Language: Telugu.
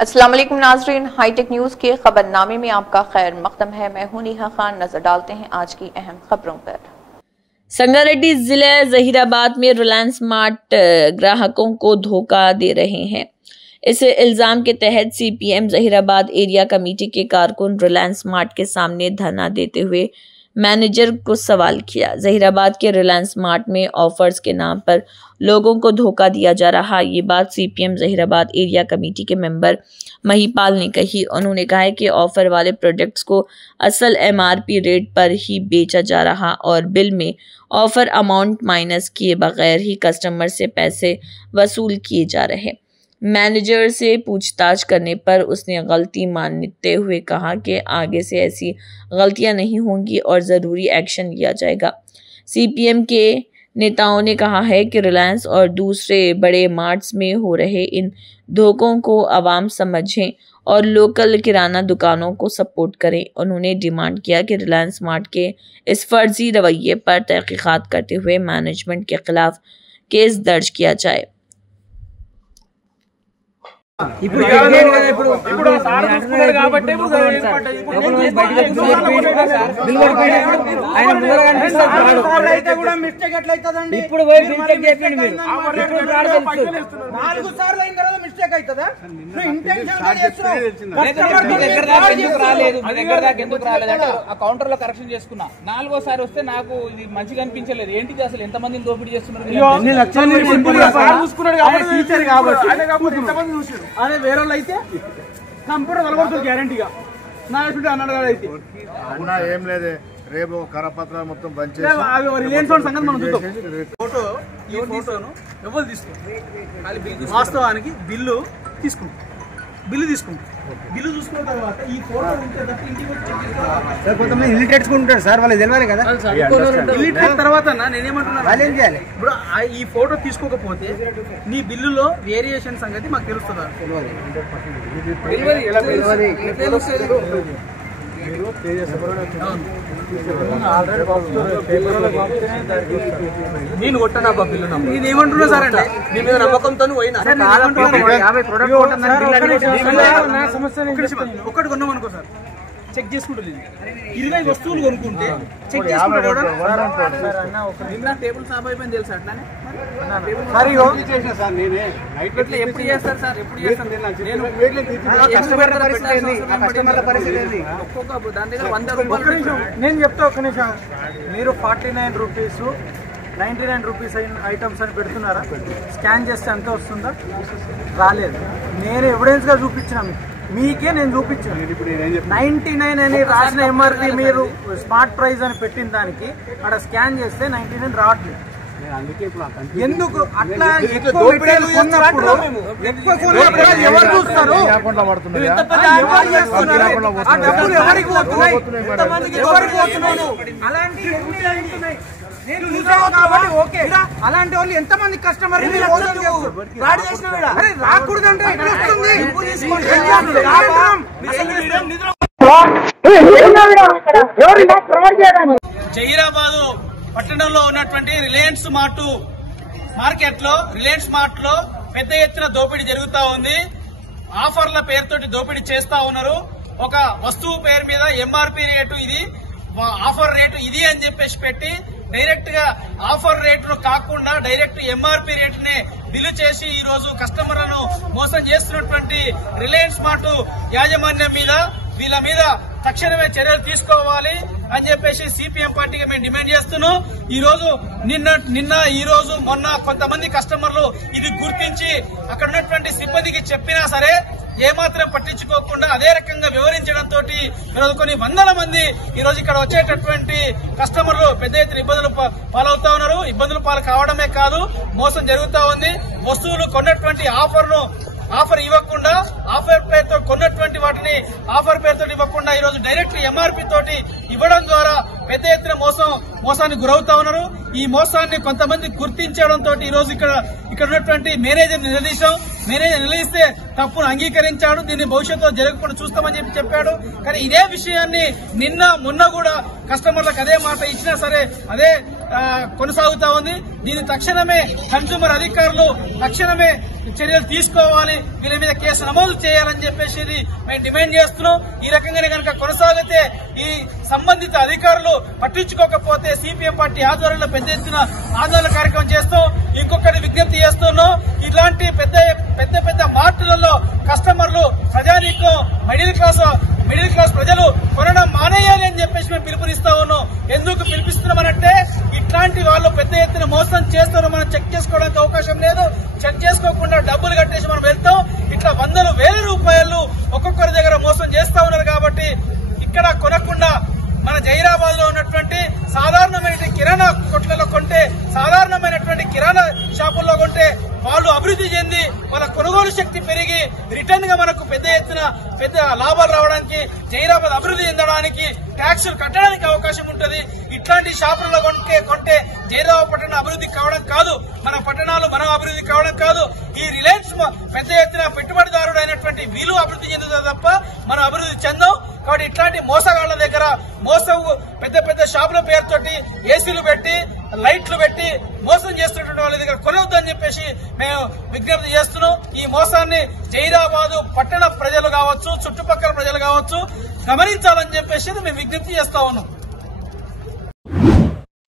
अस्सलाम वालेकुम नाज़रीन, हाईटेक न्यूज़ के खबरनामे में आपका खैर मक़दम है। मैं हूं नेहा खान। नजर डालते हैं आज की अहम खबरों पर। संगारेड्डी जिले जहीराबाद में रिलायंस स्मार्ट ग्राहकों को धोखा दे रहे हैं। इस इल्जाम के तहत सीपीएम जहीराबाद एरिया कमेटी के कारकुन रिलायंस स्मार्ट के सामने धरना देते हुए मैनेजर को सवाल किया। जहीराबाद के रिलायंस स्मार्ट में ऑफर्स के नाम पर लोगों को धोखा दिया जा रहा। ये बात सीपीएम जहीराबाद एरिया कमेटी के मेंबर महिपाल ने कही। उन्होंने कहा है कि ऑफर वाले प्रोडक्ट्स को असल एमआरपी रेट पर ही बेचा जा रहा और बिल में ऑफर अमाउंट माइनस किए बगैर ही कस्टमर से पैसे वसूल किए जा रहे। मैनेजर से पूछताछ करने पर उसने गलती मानते हुए कहा कि आगे से ऐसी गलतियां नहीं होंगी और ज़रूरी एक्शन लिया जाएगा। सीपीएम के नेताओं ने कहा है कि रिलायंस और दूसरे बड़े मार्ट्स में हो रहे इन धोखों को आवाम समझें और लोकल किराना दुकानों को सपोर्ट करें। उन्होंने डिमांड किया कि रिलायंस स्मार्ट के इस फर्जी रवैये पर तहकीकात करते हुए मैनेजमेंट के खिलाफ केस दर्ज किया जाए। కౌంటర్ లో కరెక్షన్ చేసుకున్నా, నాలుగోసారి వస్తే నాకు ఇది మంచిగా అనిపించలేదు. ఏంటిది అసలు ఎంతమందిని దోపిడీ చేస్తున్నారు? అదే వేరే వాళ్ళు అయితే కంప్యూటర్ కలగొడుతుంది గ్యారంటీగా. నా అన్నాడు కదా అయితే అన్నా ఏం లేదే, రేపు కరపత్రాలు మొత్తం బంద్ రిలయన్స్ సంగతి మనం చూద్దాం. ఫోటో, ఈ ఫోటోను ఎవరు తీసుకుంటారు? వాస్తవానికి బిల్లు తీసుకుంటాం, బిల్లు చూసుకున్న తర్వాత ఈ ఫోటో కొంతమంది ఇల్లిటరేట్స్ ఉంటారు సార్, వాళ్ళు తెలియాలి కదా. ఇల్లిటరేట్ తర్వాత నేనేమంటున్నాను, ఇప్పుడు ఈ ఫోటో తీసుకోకపోతే నీ బిల్లులో వేరియేషన్ సంగతి మాకు తెలుస్తుందా? నేను కొట్టనా బిల్లు నమ్మకం? నేను ఏమంటున్నా సార్ అంటే మీ మీద నమ్మకంతో పోయినా ఒక్కటి కొన్నాం అనుకో సార్, చెక్ చేసుకుంటుంది. 20 వస్తువులు కొనుక్కుంటే చెక్ చేసుకుంటాడు. టేబుల్ సాఫ్ అయిపోయింది తెలుసా? అట్లానే ఎప్పుడు చేస్తారు సార్? ఎప్పుడు చేస్తారు? నేను చెప్తా ఒక్క నిమిషం. మీరు 49 రూపీస్ 99 రూపీస్ ఐటమ్స్ అని పెడుతున్నారా? స్కాన్ చేస్తే ఎంత వస్తుందా? రాలేదు. నేను ఎవిడెన్స్ గా చూపించిన మీకే, నేను చూపించాను. 99 అని రాసిన ఎంఆర్పీ మీరు స్మార్ట్ ప్రైస్ అని పెట్టిన దానికి అక్కడ స్కాన్ చేస్తే 99 రావట్లేదు. ఎందుకు అట్లా? ఎక్కువ ఎవరు చూస్తారు? అలాంటి వాళ్ళు ఎంతమంది కస్టమర్ రాకూడదంటే జహీరాబాద్ పట్టణంలో ఉన్నటువంటి రిలయన్స్ మార్కెట్ లో పెద్ద ఎత్తున దోపిడీ జరుగుతా ఉంది. ఆఫర్ల పేరుతోటి దోపిడీ చేస్తా ఉన్నారు. ఒక వస్తువు పేరు మీద ఎంఆర్పీ రేటు ఇది, ఆఫర్ రేటు ఇది అని చెప్పేసి పెట్టి డైరెక్ట్ గా ఆఫర్ రేటును కాకుండా డైరెక్ట్ ఎంఆర్పీ రేటునే బిల్లు చేసి ఈ రోజు కస్టమర్లను మోసం చేస్తున్నటువంటి రిలయన్స్ స్మార్ట్ యాజమాన్యం మీద, వీళ్ళ మీద తక్షణమే చర్యలు తీసుకోవాలి అని చెప్పేసి సిపిఎం పార్టీగా మేము డిమాండ్ చేస్తున్నాం. ఈ రోజు నిన్న ఈ రోజు మొన్న కొంతమంది కస్టమర్లు ఇది గుర్తించి అక్కడ ఉన్నటువంటి సిబ్బందికి చెప్పినా సరే ఏమాత్రం పట్టించుకోకుండా అదే రకంగా వివరించడంతో ఈరోజు కొన్ని వందల మంది ఈ రోజు ఇక్కడ వచ్చేటటువంటి కస్టమర్లు పెద్ద ఎత్తున ఇబ్బందులు పాలవుతా ఉన్నారు. ఇబ్బందులు పాలు కావడమే కాదు, మోసం జరుగుతా ఉంది. వస్తువులు కొన్నటువంటి ఆఫర్ ఇవ్వకుండా, ఆఫర్ పేరుతో కొన్నటువంటి వాటిని ఆఫర్ పేరుతో ఇవ్వకుండా ఈ రోజు డైరెక్ట్ ఎంఆర్పీ తోటి ఇవ్వడం ద్వారా పెద్ద ఎత్తున మోసానికి గురవుతా ఉన్నారు. ఈ మోసాన్ని కొంతమంది గుర్తించడంతో ఈ రోజు ఇక్కడ ఉన్నటువంటి మేనేజర్ నిలదీశాం. మేనేజర్ నిలదీస్తే తప్పును అంగీకరించాడు. దీన్ని భవిష్యత్తులో జరగకుండా చూస్తామని చెప్పాడు. కానీ ఇదే విషయాన్ని మొన్న కూడా కస్టమర్లకు అదే మాట ఇచ్చినా సరే అదే కొనసాగుతా ఉంది. దీని తక్షణమే కన్స్యూమర్ అధికారులు తక్షణమే చర్యలు తీసుకోవాలి, వీళ్ళ మీద కేసు నమోదు చేయాలని చెప్పేసి మేము డిమాండ్ చేస్తున్నాం. ఈ రకంగానే కనుక కొనసాగితే ఈ సంబంధిత అధికారులు పట్టించుకోకపోతే సిపిఎం పార్టీ ఆధ్వర్యంలో పెద్ద ఎత్తున ఆందోళన కార్యక్రమం చేస్తాం. ఇంకొకటి విజ్ఞప్తి చేస్తున్నాం, ఇలాంటి పెద్ద పెద్ద మార్టులలో కస్టమర్లు ప్రజానీకం మిడిల్ క్లాస్ ప్రజలు కొనడం మానేయాలి అని చెప్పేసి మేము పిలుపునిస్తా ఉన్నాం. ఎందుకు పిలిపిస్తున్నామనంటే ఇట్లాంటి వాళ్ళు పెద్ద ఎత్తున మోసం చేస్తారు, మనం చెక్ చేసుకోవడానికి అవకాశం లేదు. చెక్ చేసుకోకుండా డబ్బులు కట్టేసి మనం వెళ్తాం. ఇట్లా వందల వేల రూపాయలు ఒక్కొక్కరి దగ్గర మోసం చేస్తా ఉన్నారు. కాబట్టి ఇక్కడ కొనకుండా మన జహీరాబాద్ లో ఉన్నటువంటి సాధారణమైన కిరాణా కొట్లలో కొంటే, సాధారణమైనటువంటి కిరాణా షాపుల్లో కొంటే వాళ్ళు అభివృద్ధి చెంది వాళ్ళ కొనుగోలు శక్తి పెరిగి రిటర్న్ గా మనకు పెద్ద ఎత్తున పెద్ద లాభాలు రావడానికి, జహీరాబాద్ అభివృద్ధి చెందడానికి, ట్యాక్సులు కట్టడానికి అవకాశం ఉంటుంది. ఇట్లాంటి షాపులలో కొంటే జహీరాబాద్ పట్టణం అభివృద్ధి కావడం కాదు, మన పట్టణాలు మనం అభివృద్ధి కావడం కాదు. ఈ రిలయన్స్ పెద్ద ఎత్తున పెట్టుబడిదారుడు అయినటువంటి వీళ్ళు అభివృద్ధి చెందుతుంది తప్ప మనం అభివృద్ధి చెందాం. కాబట్టి ఇట్లాంటి మోసగాళ్ల దగ్గర పెద్ద షాపుల పేరుతోటి ఏసీలు పెట్టి లైట్లు పెట్టి మోసం చేస్తున్నటువంటి వాళ్ళ దగ్గర కొనవద్దని చెప్పేసి మేము విజ్ఞప్తి చేస్తున్నాం. ఈ మోసాన్ని జహీరాబాదు పట్టణ ప్రజలు కావచ్చు, చుట్టుపక్కల ప్రజలు కావచ్చు గమనించాలని చెప్పేసి మేము విజ్ఞప్తి చేస్తా ఉన్నాం.